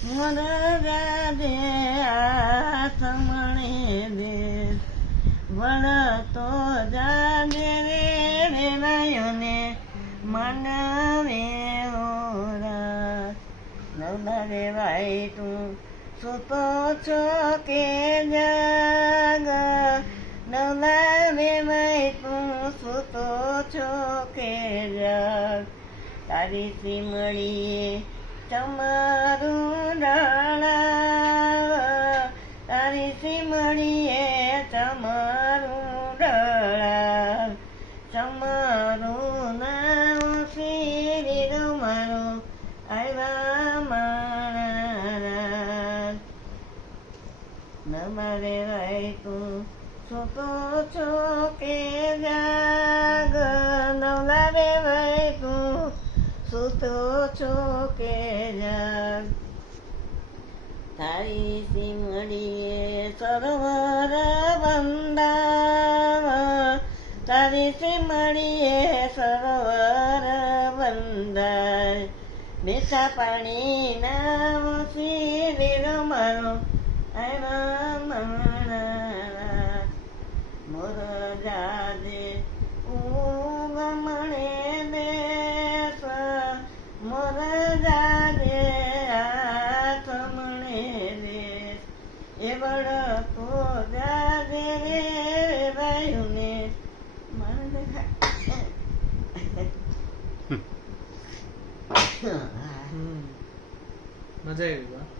મોર જાજે આથમણે દેશ વળતો જાજે રે રેવાયોને મનાવે ઓરા નવલા રેવાય તું સૂતો છો કે જાગ નવલા રેવાય તું સૂતો છો કે જાગ તારી સીમડીએ તમારું ડળા તારી સીમડીએ તમારું ડળા તમારું નામ શ્રી મારું આવ્યા મારા નમારે રાય તું સૂતો છો કે જાગ નવલા રે ભાઈ તું સૂતો છો કે જાગ તારી સિમડીએ સરોવર બંધાવ તારી સિમડીએ સરોવર બંધાય મીઠા પાણીના શિરીરો મારો આવ્યા મારા મોર જાજે ઉગમણે દેશ મોર જાજે આથમણે દેશ એ વળતો જાજે રે ભાઈઓને મજા આવી